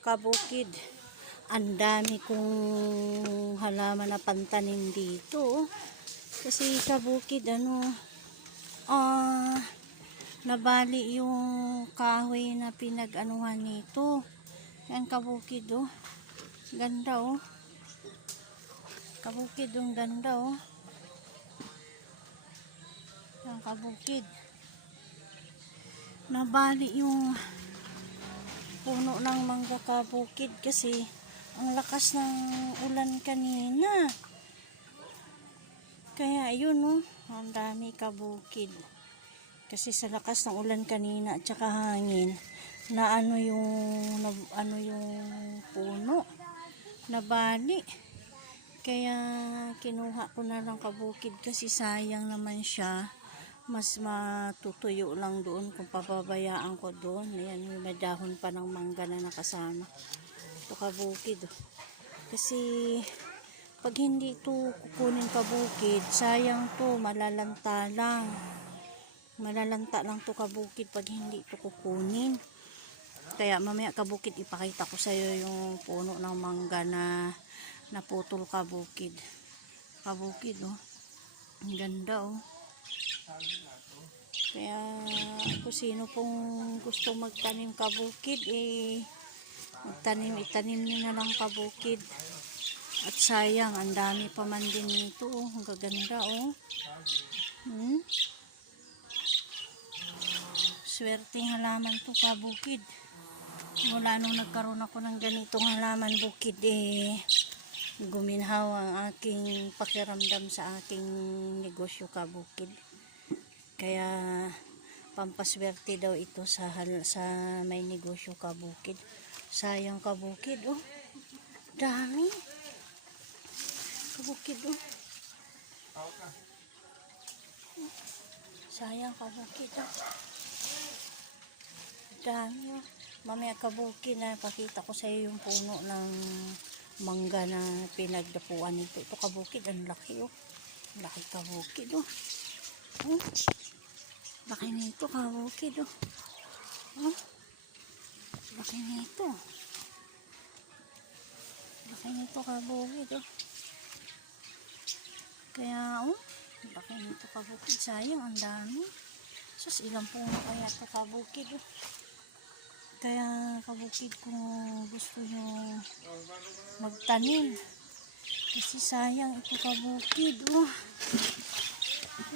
kabukid. Ang dami kong halaman na pantanim dito. Kasi kabukid, nabali yung kahoy na pinag-anuhan nito. Yan kabukid, ganda, kabukid, ganda, yan kabukid. Nabali yung puno ng mangga kabukid kasi ang lakas ng ulan kanina. Kaya yun, ang dami kabukid. Kasi sa lakas ng ulan kanina at saka hangin, na yung puno, nabali. Kaya kinuha ko na lang kabukid kasi sayang naman siya. Mas matutuyo lang doon kung pababayaan ko doon. Ayan, may dahon pa ng mangga na nakasama. Ito kabukid. Kasi pag hindi ito kukunin kabukid, sayang to, malalanta lang. Malalanta lang to kabukid pag hindi ito kukunin. Kaya mamaya kabukid, ipakita ko sa iyo yung puno ng mangga na naputol kabukid. Kabukid, ang ganda, Kaya kung sino pong gusto magtanim kabukid, itanim nyo na lang kabukid. At sayang, ang dami pa man din nito, ang gaganda, Swerteng halaman to kabukid. Mula nung nagkaroon ako ng ganitong halaman bukid, guminhaw ang aking pakiramdam sa aking negosyo kabukid. Kaya pampaswerte daw ito sa may negosyo kabukid. Sayang kabukid, dami kabukid, sayang kabukid, dami, mamaya kabukid na pakita ko sa iyo yung puno ng mangga na pinagdapuan nito. Ito kabukid, ang laki, laki kabukid, laki nito kabukid, laki nito, laki nito kabukid, kaya laki nito kabukid. Sayang, ang dami. Sus, ilang puno kaya ito kabukid, Kaya kabukid, kung gusto nyo magtanim, kasi sayang ito kabukid,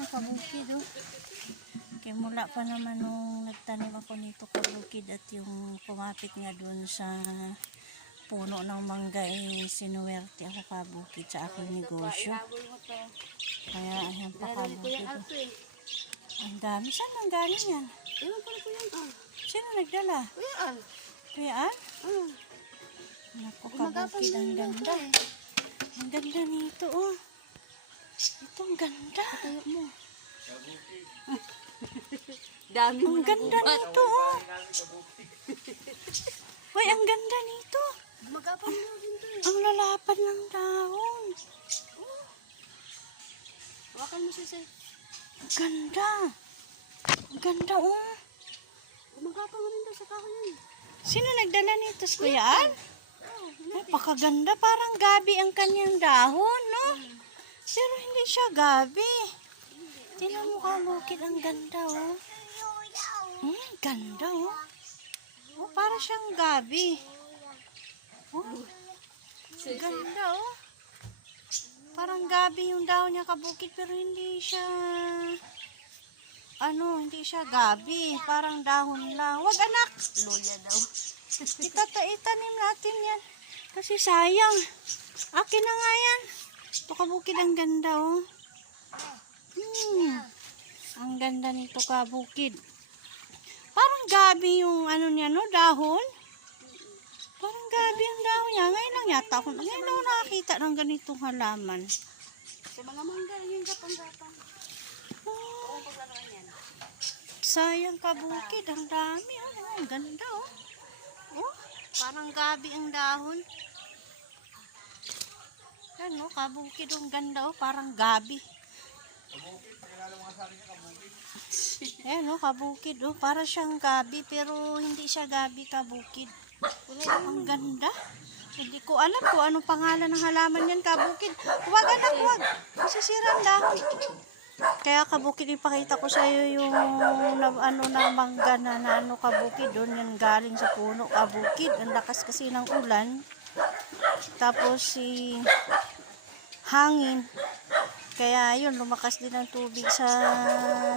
kabukid, kaya mula pa naman nung nagtanim ako nito kabukid at yung kumapit nga dun sa puno ng mangga, sinuwerte ako kabukid sa aking negosyo. Kaya ayan pa kabukid, ang dami. Saan ang galing yan? Sino nagdala? Kuyaan? Naku kabukid, ang ganda. Ang ganda nito, ito ang ganda. Dami mo ang ganda nito, Uy, ang ganda nito. Magapang mo rin to, Ang lalapad ng dahon. Hawakan mo siya. Ang ganda. Ang ganda, Magapang mo rin to sa kahoy yun. Sino nagdala nito? Kuyaan? Napakaganda. Parang gabi ang kanyang dahon, no? Pero hindi siya gabi. Tingnan mo kabukid, ang ganda, ganda, para siyang gabi. Ganda, Parang gabi yung dahon niya kabukid, pero hindi siya, hindi siya gabi. Parang dahon lang. Wag, anak! Loya daw. Itanim natin yan. Kasi sayang. Akin na nga yan. Ito kabukid, ang ganda, Ang ganda nito kabukid. Parang gabi yung niya, dahon. Parang gabi ang dahon niya. Ngayon lang yata ako nakakita ng ganitong halaman. Sa mga mangga, yung gapang-gapang. Oo, paglaruan yan. Sayang kabukid, ang dami, ang ganda, parang gabi ang dahon. Yan, kabukid, ang ganda, parang gabi. Ayan, kabukid, para siyang gabi, pero hindi siya gabi kabukid. Ang ganda. Hindi ko alam kung anong pangalan ng halaman yan, kabukid. Huwag anak, huwag. Masisira ang dahon. Kaya kabukid, ipakita ko sa iyo yung na mangga na ano kabukid. Doon yan galing sa puno kabukid. Ang lakas kasi ng ulan. Tapos si hangin. Kaya yun, lumakas din ang tubig sa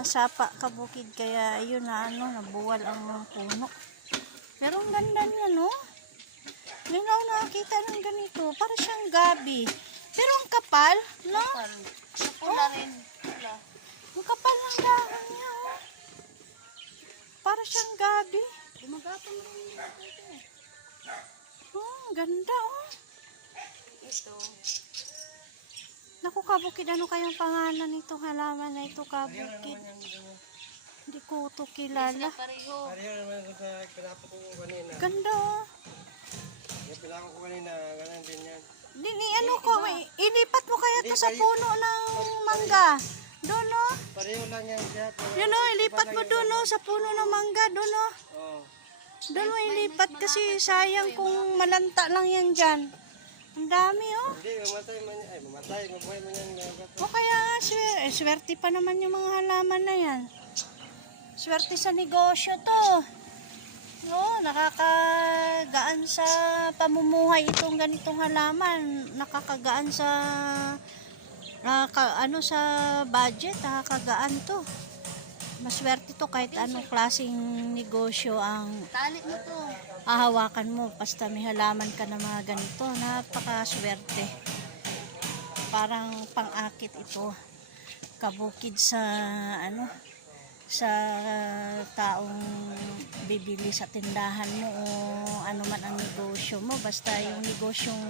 sapa kabukid. Kaya yun na nabuwal ang puno. Pero ang ganda niya, no? Ngayon ako nakakita ng ganito. Para siyang gabi. Pero ang kapal, no? Sa pula rin. Pula. Ang kapal ng dahon niya, oh. Para siyang gabi. Gumagapang rin ito. Oh, ang ganda, oh. Ito. Naku, kabukid, ano kayang pangalan nitong halaman na ito, kabukid? Hindi ko ito kilala. Pareho. Pareho naman ko sa pinako ko kanina. Ganda, oh. Yung pinako ko kanina, ganun din yan. Ano ko, ilipat mo kaya ito sa puno ng mangga. Doon, oh. Pareho lang yan siya. Yun, oh, ilipat mo doon, oh, sa puno ng mangga. Doon, oh. Oo. Doon mo ilipat kasi sayang kung malanta lang yan dyan. Ang dami, oh. Hindi, mamatay man yan. Ay, mamatay. Mabuhay man yan. O kaya, swerte pa naman yung mga halaman na yan. Swerte sa negosyo to. No, nakakagaan sa pamumuhay itong ganitong halaman. Nakakagaan sa sa budget, nakakagaan to. Maswerte to kahit anong klaseng negosyo ang Tali mo to. hahawakan mo. Basta may halaman ka na mga ganito, napakaswerte. Parang pang-akit ito. Kabukid sa sa taong bibili sa tindahan mo o ano man ang negosyo mo. Basta yung negosyong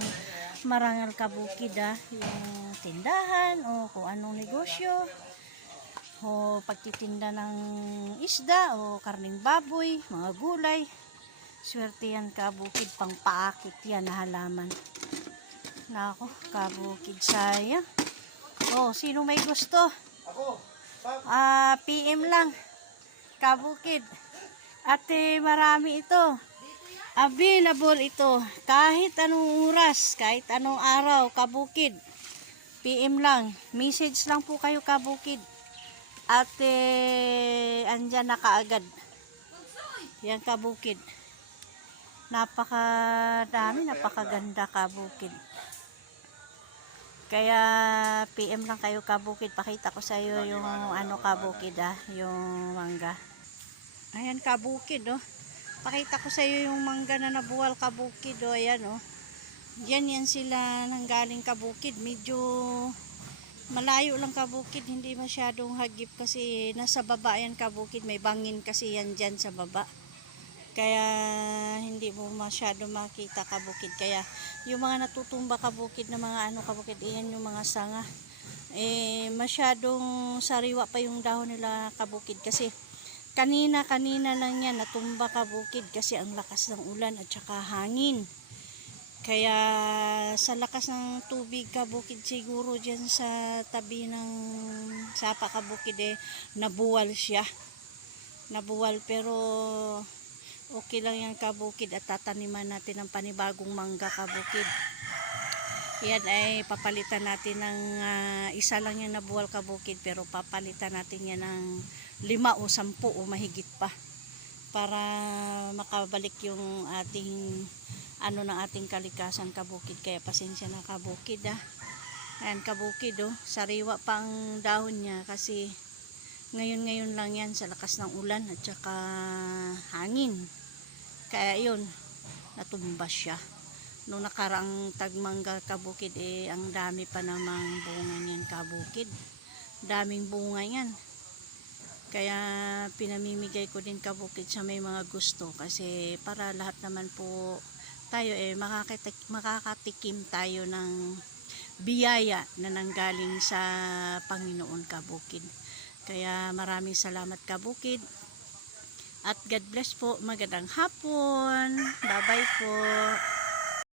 marangal kabukid, yung tindahan o kung anong negosyo o pagtitinda ng isda o karning baboy, mga gulay. Swerte yan kabukid, pang paakit yan na halaman. Nako, kabukid sayang. Oh, sino may gusto? Ako. PM lang. Kabukid. Ate, marami ito. Available ito. Kahit anong oras, kahit anong araw, kabukid. PM lang. Message lang po kayo, kabukid. Ate, andyan na kaagad. Yan, kabukid. Napakadami, napakaganda, kabukid. Kaya PM lang kayo, kabukid. Pakita ko sa iyo yung kabukid, yung mangga. Ayan, kabukid, oh. Pakita ko sa iyo yung mangga na nabuwal, kabukid, oh. Ayan, oh. Yan sila nanggaling kabukid. Medyo malayo lang kabukid, hindi masyadong hagip kasi nasa baba yan kabukid. May bangin kasi yan dyan sa baba. Kaya hindi mo masyado makita kabukid. Kaya yung mga natutumba kabukid na mga kabukid, iyan yung mga sanga. Masyadong sariwa pa yung dahon nila kabukid kasi kanina lang yan natumba kabukid kasi ang lakas ng ulan at saka hangin. Kaya sa lakas ng tubig kabukid siguro dyan sa tabi ng sapa kabukid nabuwal siya. Nabuwal pero okay lang yan kabukid at tataniman natin ng panibagong mangga kabukid. Yan ay papalitan natin ng isa lang yung nabuwal kabukid pero papalitan natin yan ng 5 o 10 o mahigit pa para makabalik yung ating ng ating kalikasan kabukid. Kaya pasensya na kabukid Ayan kabukid, oh, sariwa pang dahon niya kasi ngayon lang yan sa lakas ng ulan at saka hangin. Kaya yun, natumba siya. Noong nakaraang tagmangga kabukid ang dami pa namang bunga niyan kabukid. Daming bunga yan. Kaya pinamimigay ko din kabukid sa may mga gusto kasi para lahat naman po tayo makakatikim tayo ng biyaya na nanggaling sa Panginoon kabukid. Kaya maraming salamat kabukid. At God bless po. Magandang hapon. Bye-bye po.